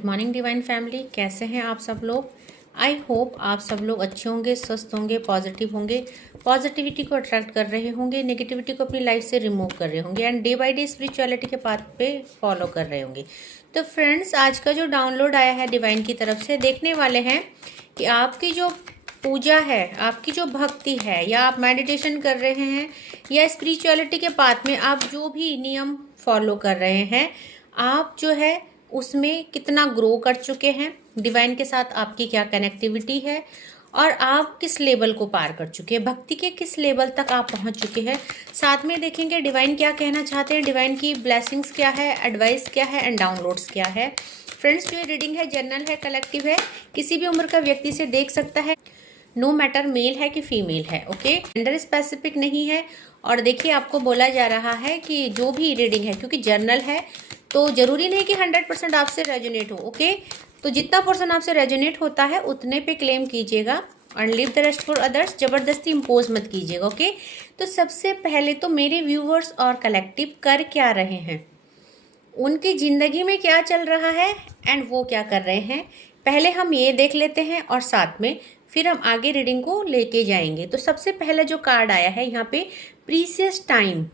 Good morning divine family, कैसे हैं आप सब लोग। आई होप आप सब लोग अच्छे होंगे, स्वस्थ होंगे, पॉजिटिव होंगे, पॉजिटिविटी को अट्रैक्ट कर रहे होंगे, नेगेटिविटी को अपनी लाइफ से रिमूव कर रहे होंगे and day by day spirituality के पाथ पे फॉलो कर रहे होंगे। तो फ्रेंड्स, आज का जो डाउनलोड आया है डिवाइन की तरफ से, देखने वाले हैं कि आपकी जो पूजा है, आपकी जो भक्ति है, या आप मेडिटेशन कर रहे हैं या स्पिरिचुअलिटी के पाथ में आप जो भी नियम फॉलो कर रहे हैं, आप जो है उसमें कितना ग्रो कर चुके हैं, डिवाइन के साथ आपकी क्या कनेक्टिविटी है और आप किस लेवल को पार कर चुके हैं, भक्ति के किस लेवल तक आप पहुंच चुके हैं। साथ में देखेंगे डिवाइन क्या कहना चाहते हैं, डिवाइन की ब्लेसिंग्स क्या है, एडवाइस क्या है एंड डाउनलोड्स क्या है। फ्रेंड्स, जो ये रीडिंग है जनरल है, कलेक्टिव है, किसी भी उम्र का व्यक्ति से देख सकता है, नो मैटर मेल है कि फीमेल है, ओके, जेंडर स्पेसिफिक नहीं है। और देखिए, आपको बोला जा रहा है कि जो भी रीडिंग है, क्योंकि जर्नल है तो जरूरी नहीं कि 100% आपसे रेजोनेट हो, ओके। तो जितना पर्सन आपसे रेजोनेट होता है उतने पे क्लेम कीजिएगा and leave the rest for others, जबरदस्ती इम्पोज मत कीजिएगा, ओके। तो सबसे पहले तो मेरे व्यूवर्स और कलेक्टिव कर क्या रहे हैं, उनकी ज़िंदगी में क्या चल रहा है एंड वो क्या कर रहे हैं, पहले हम ये देख लेते हैं और साथ में फिर हम आगे रीडिंग को लेके जाएंगे। तो सबसे पहले जो कार्ड आया है यहाँ पे, प्रीसियस टाइम।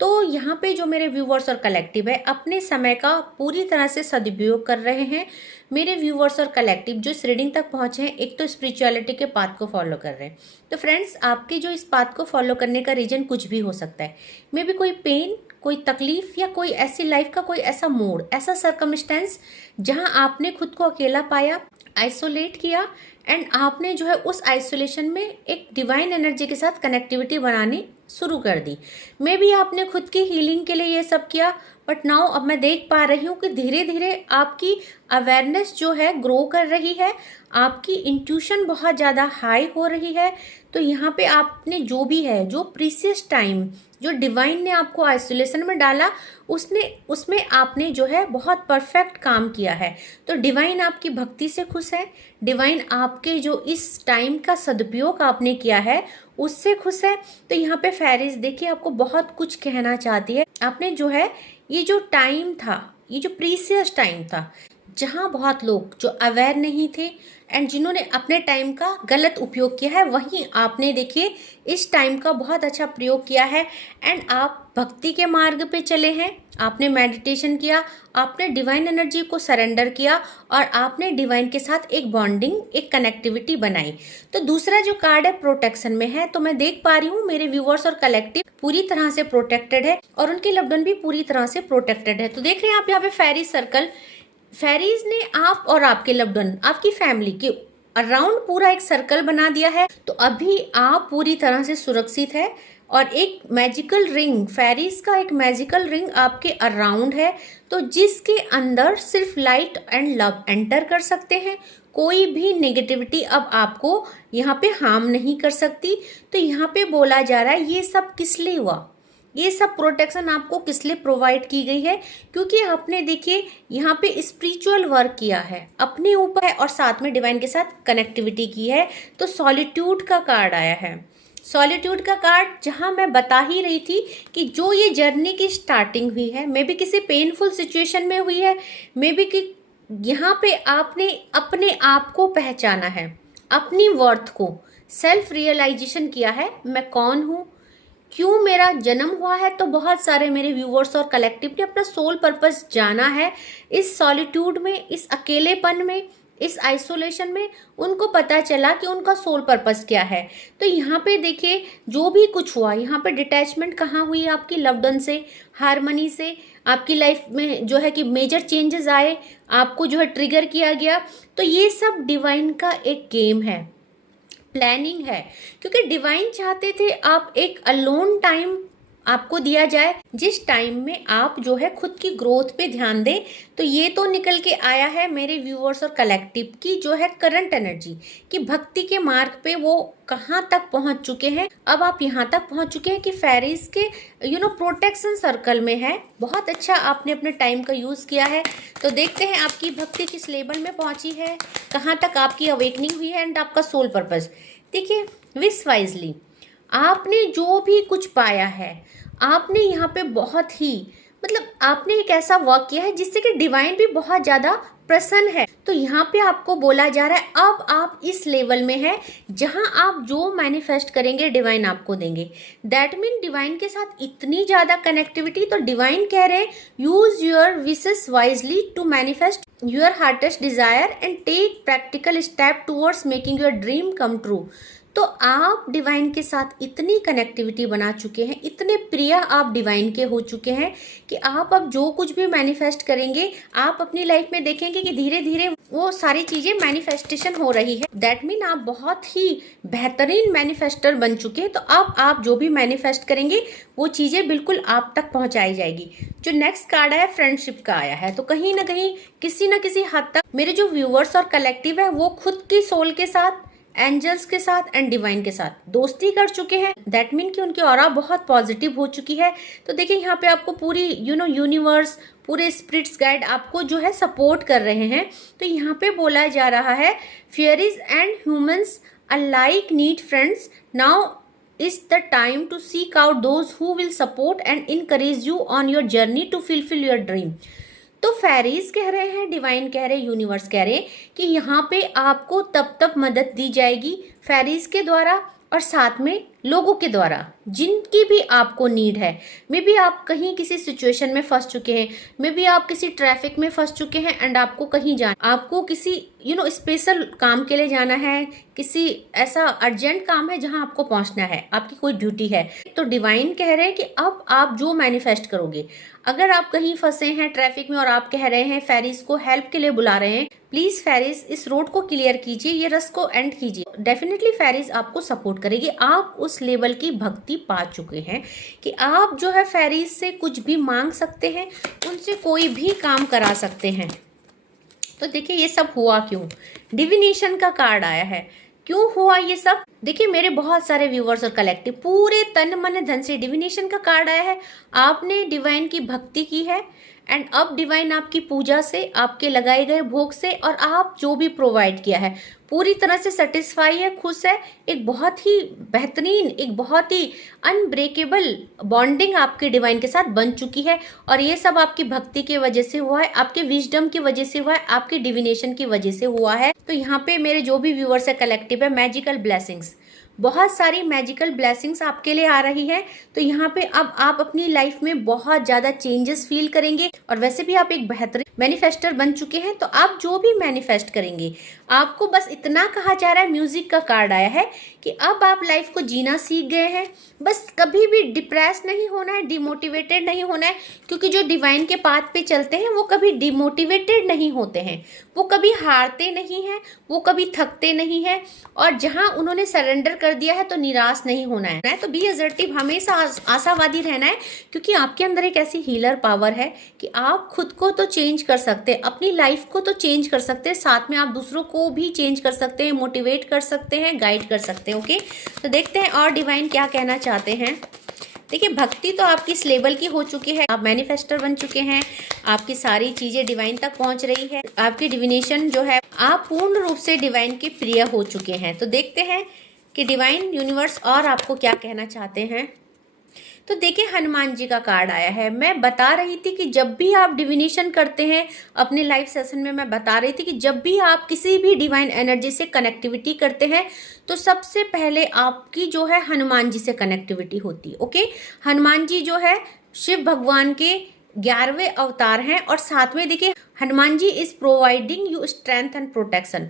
तो यहाँ पे जो मेरे व्यूवर्स और कलेक्टिव है, अपने समय का पूरी तरह से सदुपयोग कर रहे हैं। मेरे व्यूवर्स और कलेक्टिव जो इस रीडिंग तक पहुँचे हैं, एक तो स्पिरिचुअलिटी के पाथ को फॉलो कर रहे हैं। तो फ्रेंड्स, आपके जो इस पाथ को फॉलो करने का रीजन कुछ भी हो सकता है, मे बी कोई पेन, कोई तकलीफ, या कोई ऐसी लाइफ का कोई ऐसा मोड, ऐसा सर्कमस्टेंस जहां आपने खुद को अकेला पाया, आइसोलेट किया एंड आपने जो है उस आइसोलेशन में एक डिवाइन एनर्जी के साथ कनेक्टिविटी बनानी शुरू कर दी। मे बी आपने खुद की हीलिंग के लिए ये सब किया, बट नाउ अब मैं देख पा रही हूँ कि धीरे धीरे आपकी अवेयरनेस जो है ग्रो कर रही है, आपकी इंट्यूशन बहुत ज़्यादा हाई हो रही है। तो यहाँ पे आपने जो भी है, जो प्रीसियस टाइम जो डिवाइन ने आपको आइसोलेशन में डाला, उसमें आपने जो है बहुत परफेक्ट काम किया है। तो डिवाइन आपकी भक्ति से खुश है, डिवाइन आपके जो इस टाइम का सदुपयोग आपने किया है उससे खुश है। तो यहाँ पे फेरीज देखिए आपको बहुत कुछ कहना चाहती है। आपने जो है ये जो टाइम था, ये जो प्रीसियस टाइम था, जहाँ बहुत लोग जो अवेयर नहीं थे एंड जिन्होंने अपने टाइम का गलत उपयोग किया है, वहीं आपने देखिए इस टाइम का बहुत अच्छा प्रयोग किया है एंड आप भक्ति के मार्ग पे चले हैं। आपने मेडिटेशन किया, आपने डिवाइन एनर्जी को सरेंडर किया और आपने डिवाइन के साथ एक बॉन्डिंग, एक कनेक्टिविटी बनाई। तो दूसरा जो कार्ड है प्रोटेक्शन में है। तो मैं देख पा रही हूँ मेरे व्यूवर्स और कलेक्टिव पूरी तरह से प्रोटेक्टेड है और उनके लव्ड वन भी पूरी तरह से प्रोटेक्टेड है। तो देख रहे हैं आप यहाँ पे फेरी सर्कल, फेरीज ने आप और आपके लव्ड वन, आपकी फैमिली के अराउंड पूरा एक सर्कल बना दिया है। तो अभी आप पूरी तरह से सुरक्षित है और एक मैजिकल रिंग, फेरीज का एक मैजिकल रिंग आपके अराउंड है, तो जिसके अंदर सिर्फ लाइट एंड लव एंटर कर सकते हैं। कोई भी नेगेटिविटी अब आपको यहाँ पे हार्म नहीं कर सकती। तो यहाँ पे बोला जा रहा है ये सब किस लिए हुआ, ये सब प्रोटेक्शन आपको किस लिए प्रोवाइड की गई है, क्योंकि आपने देखिए यहाँ पे स्पिरिचुअल वर्क किया है अपने ऊपर है और साथ में डिवाइन के साथ कनेक्टिविटी की है। तो सॉलिट्यूड का कार्ड आया है, सॉलिट्यूड का कार्ड, जहाँ मैं बता ही रही थी कि जो ये जर्नी की स्टार्टिंग हुई है, मे बी किसी पेनफुल सिचुएशन में हुई है, मे बी कि यहाँ पे आपने अपने आप को पहचाना है, अपनी वर्थ को सेल्फ रियलाइजेशन किया है, मैं कौन हूँ, क्यों मेरा जन्म हुआ है। तो बहुत सारे मेरे व्यूवर्स और कलेक्टिव ने अपना सोल पर्पस जाना है इस सॉलिट्यूड में, इस अकेलेपन में, इस आइसोलेशन में। उनको पता चला कि उनका सोल पर्पस क्या है। तो यहाँ पे देखिए जो भी कुछ हुआ, यहाँ पे डिटैचमेंट कहाँ हुई आपकी लव्ड वन से, हारमनी से, आपकी लाइफ में जो है कि मेजर चेंजेस आए, आपको जो है ट्रिगर किया गया। तो ये सब डिवाइन का एक गेम है, प्लानिंग है, क्योंकि डिवाइन चाहते थे आप एक अलोन टाइम आपको दिया जाए, जिस टाइम में आप जो है खुद की ग्रोथ पे ध्यान दें। तो ये तो निकल के आया है मेरे व्यूअर्स और कलेक्टिव की जो है करंट एनर्जी कि भक्ति के मार्ग पे वो कहाँ तक पहुंच चुके हैं। अब आप यहाँ तक पहुंच चुके हैं कि फेरीज के प्रोटेक्शन सर्कल में है। बहुत अच्छा आपने अपने टाइम का यूज किया है। तो देखते हैं आपकी भक्ति किस लेवल में पहुंची है, कहाँ तक आपकी अवेकनिंग हुई है एंड आपका सोल पर्पस। देखिए, विश वाइजली आपने जो भी कुछ पाया है, आपने यहाँ पे बहुत ही मतलब आपने एक ऐसा वर्क किया है जिससे कि डिवाइन भी बहुत ज्यादा प्रसन्न है। तो यहाँ पे आपको बोला जा रहा है अब आप इस लेवल में है जहां आप जो मैनिफेस्ट करेंगे डिवाइन आपको देंगे। दैट मीन डिवाइन के साथ इतनी ज्यादा कनेक्टिविटी। तो डिवाइन कह रहे हैं use your wishes wisely to manifest your heartest desire and take practical step towards making your dream come true. तो आप डिवाइन के साथ इतनी कनेक्टिविटी बना चुके हैं, इतने प्रिय आप डिवाइन के हो चुके हैं कि आप अब जो कुछ भी मैनिफेस्ट करेंगे आप अपनी लाइफ में देखेंगे कि धीरे धीरे वो सारी चीजें मैनिफेस्टेशन हो रही है। दैट मीन आप बहुत ही बेहतरीन मैनिफेस्टर बन चुके हैं। तो अब आप जो भी मैनिफेस्ट करेंगे वो चीजें बिल्कुल आप तक पहुंचाई जाएगी। जो नेक्स्ट कार्ड है फ्रेंडशिप का आया है। तो कहीं ना कहीं किसी न किसी हद तक मेरे जो व्यूअर्स और कलेक्टिव है वो खुद की सोल के साथ, एंजल्स के साथ एंड डिवाइन के साथ दोस्ती कर चुके हैं। दैट मीन कि उनकी ऑरा बहुत पॉजिटिव हो चुकी है। तो देखिए यहाँ पे आपको पूरी यूनिवर्स, पूरे स्पिरिट्स गाइड आपको जो है सपोर्ट कर रहे हैं। तो यहाँ पे बोला जा रहा है fairies and humans alike need friends, now is the time to seek out those who will support and encourage you on your journey to fulfill your dream। तो फेरीज कह रहे हैं, डिवाइन कह रहे हैं, यूनिवर्स कह रहे हैं कि यहाँ पे आपको तब मदद दी जाएगी फेरीज के द्वारा और साथ में लोगों के द्वारा जिनकी भी आपको नीड है। मे बी आप कहीं किसी सिचुएशन में फंस चुके हैं, मे बी आप किसी ट्रैफिक में फंस चुके हैं एंड आपको कहीं जाना, आपको किसी स्पेशल काम के लिए जाना है, किसी ऐसा अर्जेंट काम है जहां आपको पहुंचना है, आपकी कोई ड्यूटी है। तो डिवाइन कह रहे हैं कि अब आप जो मैनिफेस्ट करोगे, अगर आप कहीं फंसे हैं ट्रैफिक में और आप कह रहे हैं फेरीज को हेल्प के लिए बुला रहे हैं, प्लीज फेरीज इस रोड को क्लियर कीजिए, ये रस को एंड कीजिए। डेफिनेटली फेरीज आपको सपोर्ट करेगी। आप उस लेवल की भक्ति पा चुके हैं कि आप जो है फेरीज से कुछ भी मांग सकते हैं, उनसे कोई भी काम करा सकते हैं। तो देखिए ये सब हुआ क्यों? डिविनेशन का कार्ड आया है। क्यों हुआ ये सब? देखिए मेरे बहुत सारे व्यूवर्स और कलेक्टिव पूरे तन मन धन से, डिविनेशन का कार्ड आया है। आपने डिवाइन की भक्ति की है एंड अब डिवाइन आपकी पूजा से, आपके लगाए गए भोग से और आप जो भी प्रोवाइड किया है पूरी तरह से सेटिस्फाई है, खुश है। एक बहुत ही बेहतरीन, एक बहुत ही अनब्रेकेबल बॉन्डिंग आपके डिवाइन के साथ बन चुकी है और ये सब आपकी भक्ति की वजह से हुआ है, आपके विजडम की वजह से हुआ है, आपके डिविनेशन की वजह से हुआ है। तो यहाँ पे मेरे जो भी व्यूअर्स है कलेक्टिव है, मैजिकल ब्लेसिंग्स, बहुत सारी मैजिकल ब्लेसिंग्स आपके लिए आ रही है। तो यहाँ पे अब आप अपनी लाइफ में बहुत ज्यादा चेंजेस फील करेंगे और वैसे भी आप एक बेहतरीन मैनिफेस्टर बन चुके हैं। तो आप जो भी मैनिफेस्ट करेंगे आपको बस इतना कहा जा रहा है, म्यूजिक का कार्ड आया है कि अब आप लाइफ को जीना सीख गए हैं। बस कभी भी डिप्रेस नहीं होना है, डिमोटिवेटेड नहीं होना है, क्योंकि जो डिवाइन के पाथ पे चलते हैं वो कभी डिमोटिवेटेड नहीं होते हैं, वो कभी हारते नहीं हैं, वो कभी थकते नहीं हैं और जहां उन्होंने सरेंडर कर दिया है तो निराश नहीं होना है। तो बी असर्टिव, हमेशा आशावादी रहना है, क्योंकि आपके अंदर एक ऐसी हीलर पावर है कि आप खुद को तो चेंज कर सकते हैं, अपनी लाइफ को तो चेंज कर सकते हैं, साथ में आप दूसरों को भी चेंज कर सकते हैं, मोटिवेट कर सकते हैं, गाइड कर सकते हैं। ओके, तो देखते हैं और डिवाइन क्या कहना चाहते हैं। देखिए भक्ति तो आपकी इस लेवल की हो चुकी है, आप मैनिफेस्टर बन चुके हैं, आपकी सारी चीजें डिवाइन तक पहुंच रही है, आपकी डिविनेशन जो है, आप पूर्ण रूप से डिवाइन के प्रिय हो चुके हैं। तो देखते हैं कि डिवाइन यूनिवर्स और आपको क्या कहना चाहते हैं। तो देखिए हनुमान जी का कार्ड आया है। मैं बता रही थी कि जब भी आप डिविनेशन करते हैं अपने लाइव सेशन में, मैं बता रही थी कि जब भी आप किसी भी डिवाइन एनर्जी से कनेक्टिविटी करते हैं तो सबसे पहले आपकी जो है हनुमान जी से कनेक्टिविटी होती है। ओके, हनुमान जी जो है शिव भगवान के 11वें अवतार हैं और साथ में देखिए Hanuman ji is providing you strength and protection.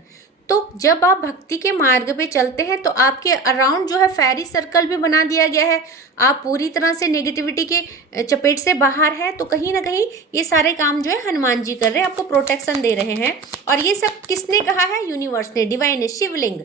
तो जब आप भक्ति के मार्ग पे चलते हैं तो आपके अराउंड जो है फेरी सर्कल भी बना दिया गया है, आप पूरी तरह से नेगेटिविटी के चपेट से बाहर हैं। तो कहीं ना कहीं ये सारे काम जो है हनुमान जी कर रहे हैं, आपको प्रोटेक्शन दे रहे हैं। और ये सब किसने कहा है? यूनिवर्स ने, डिवाइन ने, शिवलिंग।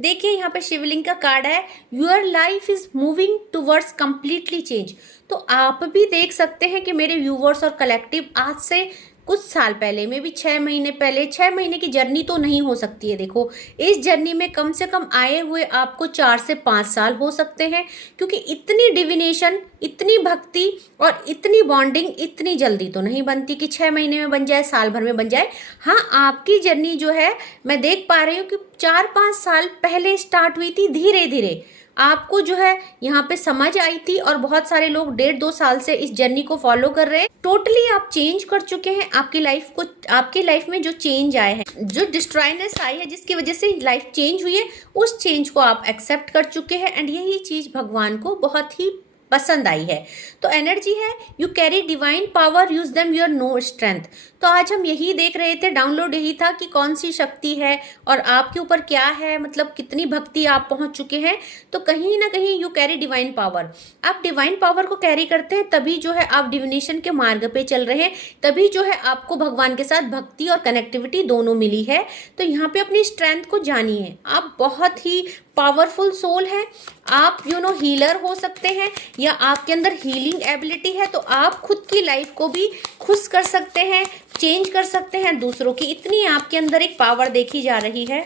देखिए यहाँ पे शिवलिंग का कार्ड है, your life is moving towards completely change. तो आप भी देख सकते हैं कि मेरे व्यूवर्स और कलेक्टिव आज से कुछ साल पहले में भी 6 महीने पहले, 6 महीने की जर्नी तो नहीं हो सकती है। देखो इस जर्नी में कम से कम आए हुए आपको 4 से 5 साल हो सकते हैं, क्योंकि इतनी डिविनेशन, इतनी भक्ति और इतनी बॉन्डिंग इतनी जल्दी तो नहीं बनती कि 6 महीने में बन जाए, साल भर में बन जाए। हाँ, आपकी जर्नी जो है मैं देख पा रही हूँ कि 4-5 साल पहले स्टार्ट हुई थी, धीरे धीरे आपको जो है यहाँ पे समझ आई थी और बहुत सारे लोग 1.5-2 साल से इस जर्नी को फॉलो कर रहे हैं। टोटली आप चेंज कर चुके हैं आपकी लाइफ को। आपकी लाइफ में जो चेंज आए हैं, जो डिस्ट्रॉयनेस आई है जिसकी वजह से लाइफ चेंज हुई है, उस चेंज को आप एक्सेप्ट कर चुके हैं एंड यही चीज भगवान को बहुत ही पसंद आई है। तो एनर्जी है, you carry divine power, use them your no strength. तो आज हम यही देख रहे थे, डाउनलोड यही था कि कौन सी शक्ति है और आपके ऊपर क्या है, मतलब कितनी भक्ति आप पहुंच चुके हैं। तो कहीं ना कहीं यू कैरी डिवाइन पावर। आप डिवाइन पावर को कैरी करते हैं तभी जो है आप डिविनेशन के मार्ग पे चल रहे हैं, तभी जो है आपको भगवान के साथ भक्ति और कनेक्टिविटी दोनों मिली है। तो यहाँ पे अपनी स्ट्रेंथ को जानिए। आप बहुत ही पावरफुल सोल है। आप हीलर हो सकते हैं या आपके अंदर हीलिंग एबिलिटी है, तो आप खुद की लाइफ को भी खुश कर सकते हैं, चेंज कर सकते हैं दूसरों की। इतनी आपके अंदर एक पावर देखी जा रही है।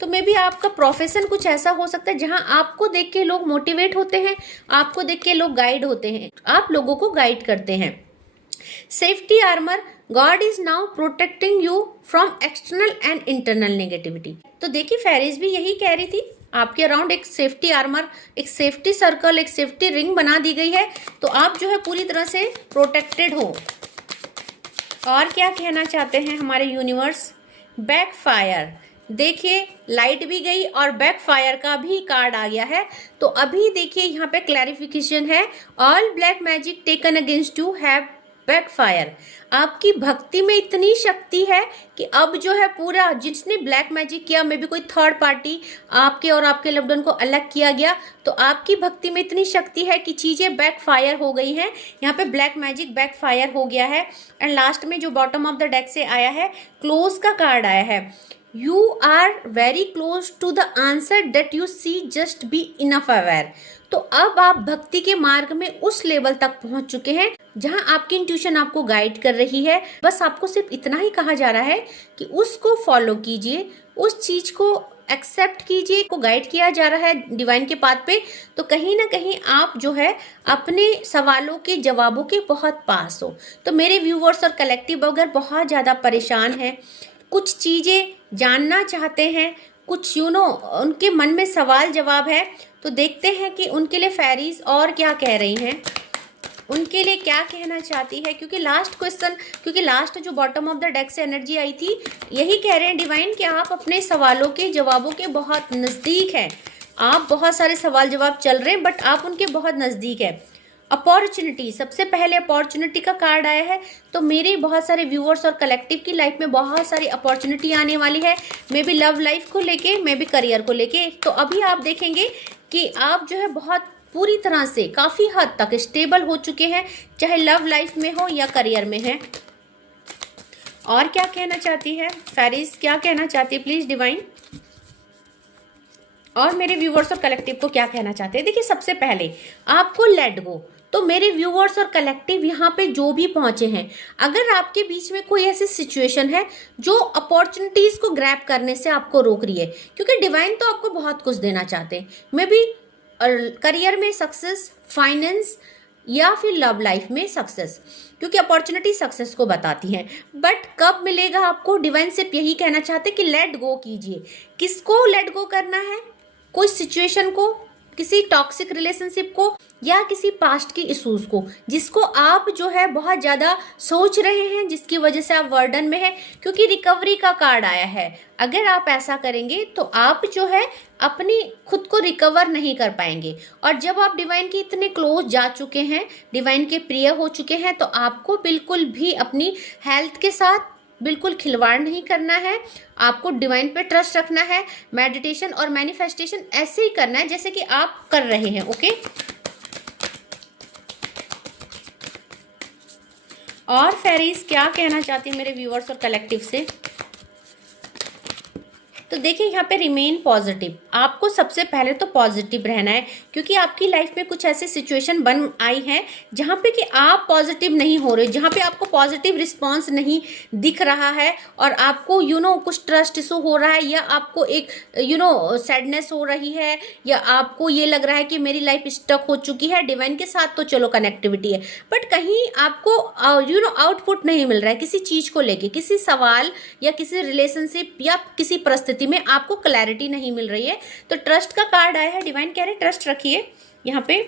तो मे भी आपका प्रोफेशन कुछ ऐसा हो सकता है जहां आपको देख के लोग मोटिवेट होते हैं, आपको देख के लोग गाइड होते हैं, आप लोगों को गाइड करते हैं। Safety armour, God is now protecting you from external and internal negativity. तो देखिए फेरिस भी यही कह रही थी, आपके अराउंड एक सेफ्टी आर्मर, एक सेफ्टी सर्कल, एक सेफ्टी रिंग बना दी गई है, तो आप जो है पूरी तरह से प्रोटेक्टेड हो। और क्या कहना चाहते हैं हमारे यूनिवर्स? बैकफायर, देखिए लाइट भी गई और बैकफायर का भी कार्ड आ गया है। तो अभी देखिए यहाँ पे क्लैरिफिकेशन है, all black magic taken against you have backfire. आपकी भक्ति में इतनी शक्ति है कि अब जो है पूरा जिसने ब्लैक मैजिक किया, मे बी कोई थर्ड पार्टी आपके और आपके लव्ड वन को अलग किया गया, तो आपकी भक्ति में इतनी शक्ति है कि चीजें बैकफायर हो गई हैं। यहाँ पे ब्लैक मैजिक बैकफायर हो गया है। एंड लास्ट में जो बॉटम ऑफ द डेक से आया है, क्लोज का कार्ड आया है। You are very close to the answer that you see, just be enough aware. तो अब आप भक्ति के मार्ग में उस लेवल तक पहुंच चुके हैं जहां आपकी इंट्यूशन आपको गाइड कर रही है। बस आपको सिर्फ इतना ही कहा जा रहा है कि उसको फॉलो कीजिए, उस चीज को एक्सेप्ट कीजिए, को गाइड किया जा रहा है डिवाइन के पाथ पे। तो कहीं ना कहीं आप जो है अपने सवालों के जवाबों के बहुत पास हो। तो मेरे व्यूवर्स और कलेक्टिव अगर बहुत ज़्यादा परेशान है, कुछ चीज़ें जानना चाहते हैं, कुछ उनके मन में सवाल जवाब है, तो देखते हैं कि उनके लिए फेरीज और क्या कह रही हैं, उनके लिए क्या कहना चाहती है। क्योंकि लास्ट जो बॉटम ऑफ द डेक से एनर्जी आई थी, यही कह रहे हैं डिवाइन कि आप अपने सवालों के जवाबों के बहुत नज़दीक हैं। आप बहुत सारे सवाल जवाब चल रहे हैं बट आप उनके बहुत नज़दीक है। अपॉर्चुनिटी, सबसे पहले अपॉर्चुनिटी का कार्ड आया है। तो मेरे बहुत सारे व्यूअर्स और कलेक्टिव की लाइफ में बहुत सारी अपॉर्चुनिटी आने वाली है, मे बी लव लाइफ को लेके, मे बी करियर को लेके। तो अभी आप देखेंगे कि आप जो है बहुत पूरी तरह से काफ़ी हद तक स्टेबल हो चुके हैं, चाहे लव लाइफ में हो या करियर में है। और क्या कहना चाहती है फेरीज, क्या कहना चाहती है प्लीज डिवाइन, और मेरे व्यूअर्स और कलेक्टिव को क्या कहना चाहते हैं? देखिए सबसे पहले आपको लेट गो। तो मेरे व्यूअर्स और कलेक्टिव यहाँ पे जो भी पहुंचे हैं, अगर आपके बीच में कोई ऐसी सिचुएशन है जो अपॉर्चुनिटीज को ग्रैब करने से आपको रोक रही है, क्योंकि डिवाइन तो आपको बहुत कुछ देना चाहते हैं, मे बी करियर में सक्सेस, फाइनेंस या फिर लव लाइफ में सक्सेस, क्योंकि अपॉर्चुनिटी सक्सेस को बताती है। बट कब मिलेगा आपको? डिवाइन सिर्फ यही कहना चाहते कि लेट गो कीजिए। किसको लेट गो करना है? कोई सिचुएशन को, किसी टॉक्सिक रिलेशनशिप को, या किसी पास्ट की इश्यूज को जिसको आप जो है बहुत ज़्यादा सोच रहे हैं, जिसकी वजह से आप वर्डन में हैं। क्योंकि रिकवरी का कार्ड आया है। अगर आप ऐसा करेंगे तो आप जो है अपनी खुद को रिकवर नहीं कर पाएंगे। और जब आप डिवाइन के इतने क्लोज जा चुके हैं, डिवाइन के प्रिय हो चुके हैं, तो आपको बिल्कुल भी अपनी हेल्थ के साथ बिल्कुल खिलवाड़ नहीं करना है। आपको डिवाइन पे ट्रस्ट रखना है। मेडिटेशन और मैनिफेस्टेशन ऐसे ही करना है जैसे कि आप कर रहे हैं। ओके, और फेरीज क्या कहना चाहती है मेरे व्यूअर्स और कलेक्टिव से? तो देखिए यहाँ पे रिमेन पॉजिटिव। आपको सबसे पहले तो पॉजिटिव रहना है, क्योंकि आपकी लाइफ में कुछ ऐसी सिचुएशन बन आई है जहाँ पे कि आप पॉजिटिव नहीं हो रहे, जहाँ पे आपको पॉजिटिव रिस्पांस नहीं दिख रहा है, और आपको कुछ ट्रस्ट इशू हो रहा है, या आपको एक सैडनेस हो रही है, या आपको ये लग रहा है कि मेरी लाइफ स्टक हो चुकी है। डिवाइन के साथ तो चलो कनेक्टिविटी है, बट कहीं आपको आउटपुट नहीं मिल रहा है किसी चीज़ को लेके, किसी सवाल या किसी रिलेशनशिप या किसी परिस्थिति परिस्थिति में आपको क्लैरिटी नहीं मिल रही है। तो ट्रस्ट का कार्ड आया है, डिवाइन कह रहे ट्रस्ट रखिए, यहाँ पे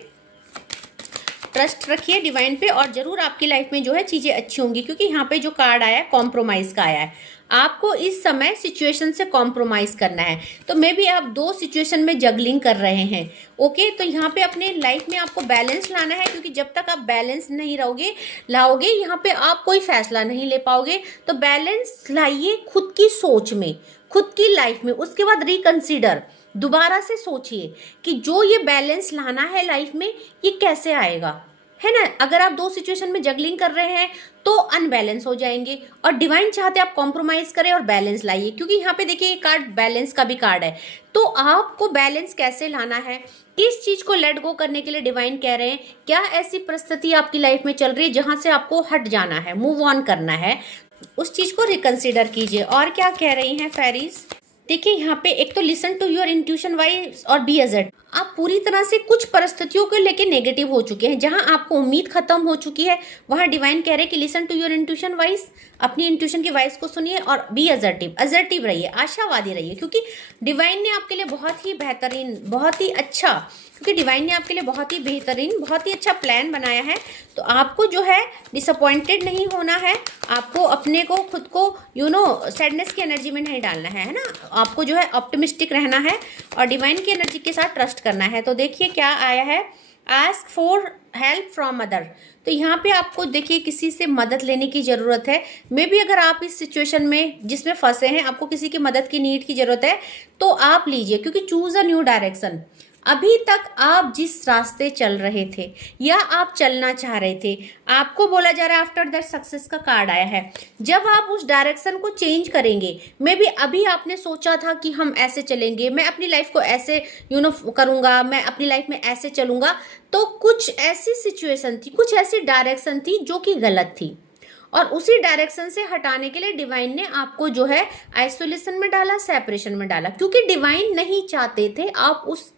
ट्रस्ट रखिए डिवाइन पे, और जरूर आपकी लाइफ में जो है चीजें अच्छी होंगी, क्योंकि यहाँ पे जो कार्ड आया है कॉम्प्रोमाइज का आया है। आपको इस समय सिचुएशन से कॉम्प्रोमाइज करना है, तो मे बी आप दो सिचुएशन में जगलिंग कर रहे हैं। ओके, तो यहाँ पे अपने लाइफ में आपको बैलेंस लाना है, क्योंकि जब तक आप बैलेंस नहीं लाओगे यहाँ पे आप कोई फैसला नहीं ले पाओगे। तो बैलेंस लाइए खुद की सोच में, खुद की लाइफ में, उसके बाद रिकंसीडर, दोबारा से सोचिए कि जो ये बैलेंस लाना है लाइफ में ये कैसे आएगा, है ना। अगर आप दो सिचुएशन में जगलिंग कर रहे हैं तो अनबैलेंस हो जाएंगे, और डिवाइन चाहते हैं आप कॉम्प्रोमाइज करें और बैलेंस लाइए, क्योंकि यहाँ पे देखिए ये कार्ड बैलेंस का भी कार्ड है। तो आपको बैलेंस कैसे लाना है, किस चीज को लेट गो करने के लिए डिवाइन कह रहे हैं, क्या ऐसी परिस्थिति आपकी लाइफ में चल रही है जहां से आपको हट जाना है, मूव ऑन करना है, उस चीज को रिकंसिडर कीजिए। और क्या कह रही हैं फेरीज, देखिए यहाँ पे एक तो listen to your intuition wise और बी एजेड। आप पूरी तरह से कुछ परिस्थितियों को लेके नेगेटिव हो चुके हैं, जहां आपको उम्मीद खत्म हो चुकी है, वहां डिवाइन कह रहे हैं कि listen to your intuition wise, अपनी इंट्यूशन की वाइज को सुनिए और बी असर्टिव रहिए, आशावादी रहिए, क्योंकि डिवाइन ने आपके लिए बहुत ही बेहतरीन, बहुत ही अच्छा, क्योंकि डिवाइन ने आपके लिए बहुत ही बेहतरीन, बहुत ही अच्छा प्लान बनाया है। तो आपको जो है डिसअपॉइंटेड नहीं होना है, आपको अपने को खुद को सैडनेस की एनर्जी में नहीं डालना है ना, आपको जो है ऑप्टिमिस्टिक रहना है और डिवाइन की एनर्जी के साथ ट्रस्ट करना है। तो देखिए क्या आया है, ask for help from other. तो यहाँ पे आपको देखिए किसी से मदद लेने की जरूरत है। मे बी अगर आप इस सिचुएशन में जिसमें फंसे हैं आपको किसी की मदद की नीड की जरूरत है तो आप लीजिए, क्योंकि चूज अ न्यू डायरेक्शन। अभी तक आप जिस रास्ते चल रहे थे या आप चलना चाह रहे थे, आपको बोला जा रहा है आफ्टर दैट सक्सेस का कार्ड आया है। जब आप उस डायरेक्शन को चेंज करेंगे, मे बी अभी आपने सोचा था कि हम ऐसे चलेंगे, मैं अपनी लाइफ को ऐसे करूंगा, मैं अपनी लाइफ में ऐसे चलूंगा, तो कुछ ऐसी सिचुएशन थी, कुछ ऐसी डायरेक्शन थी जो कि गलत थी, और उसी डायरेक्शन से हटाने के लिए डिवाइन ने आपको जो है आइसोलेशन में डाला, सेपरेशन में डाला, क्योंकि डिवाइन नहीं चाहते थे आप उस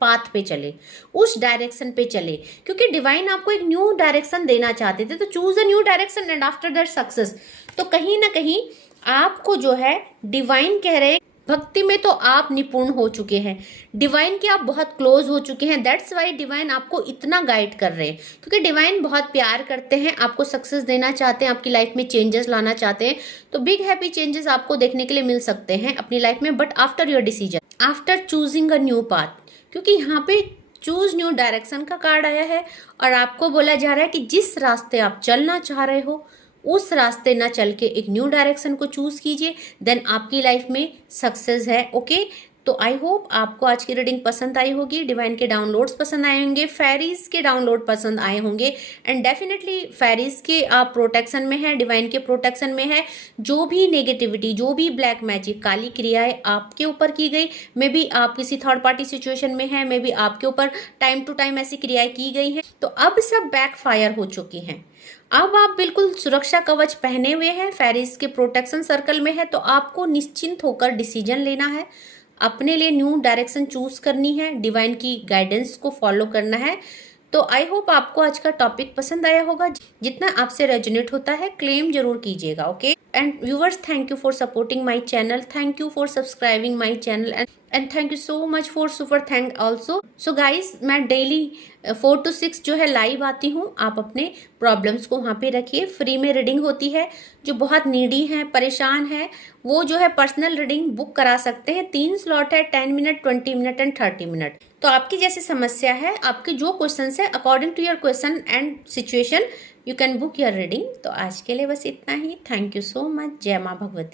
पाथ पे चले, उस डायरेक्शन पे चले, क्योंकि डिवाइन आपको एक न्यू डायरेक्शन देना चाहते थे। तो choose a new direction and after that success. तो कहीं ना कहीं आपको जो है डिवाइन कह रहे हैं, भक्ति में तो आप निपुण हो चुके हैं, डिवाइन के आप बहुत क्लोज हो चुके हैं, दैट्स वाई डिवाइन आपको इतना गाइड कर रहे हैं, क्योंकि डिवाइन बहुत प्यार करते हैं, आपको सक्सेस देना चाहते हैं, आपकी लाइफ में चेंजेस लाना चाहते हैं। तो बिग हैप्पी चेंजेस आपको देखने के लिए मिल सकते हैं अपनी लाइफ में, but after your decision, after choosing a new path, क्योंकि यहाँ पे चूज न्यू डायरेक्शन का कार्ड आया है और आपको बोला जा रहा है कि जिस रास्ते आप चलना चाह रहे हो उस रास्ते ना चल के एक न्यू डायरेक्शन को चूज कीजिए, देन आपकी लाइफ में सक्सेस है। ओके, तो आई होप आपको आज की रीडिंग पसंद आई होगी, डिवाइन के डाउनलोड्स पसंद आए होंगे, फेरीज के डाउनलोड पसंद आए होंगे, एंड डेफिनेटली फेरीज के आप प्रोटेक्शन में है, डिवाइन के प्रोटेक्शन में है। जो भी नेगेटिविटी, जो भी ब्लैक मैजिक, काली क्रियाएं आपके ऊपर की गई, मे बी आप किसी थर्ड पार्टी सिचुएशन में है, मे बी आपके ऊपर टाइम टू टाइम ऐसी क्रियाएं की गई हैं, तो अब सब बैकफायर हो चुकी हैं। अब आप बिल्कुल सुरक्षा कवच पहने हुए हैं, फेरीज के प्रोटेक्शन सर्कल में है, तो आपको निश्चिंत होकर डिसीजन लेना है, अपने लिए न्यू डायरेक्शन चूज करनी है, डिवाइन की गाइडेंस को फॉलो करना है। तो आई होप आपको आज का टॉपिक पसंद आया होगा, जितना आपसे रेजोनेट होता है क्लेम जरूर कीजिएगा। Okay, and viewers, thank you for supporting my channel, thank you for subscribing my channel, and thank you so much for super thank also. So guys, मैं डेली 4 to 6 जो है लाइव आती हूँ, आप अपने प्रॉब्लम्स को वहाँ पे रखिए, फ्री में रीडिंग होती है। जो बहुत नीडी हैं, परेशान है, वो जो है पर्सनल रीडिंग बुक करा सकते हैं। 3 स्लॉट है, 10 मिनट, 20 मिनट एंड 30 मिनट। तो आपकी जैसी समस्या है, आपके जो क्वेश्चन है, according to your question and situation you can book your reading. तो आज के लिए बस इतना ही। Thank you so much. जय माँ भगवती।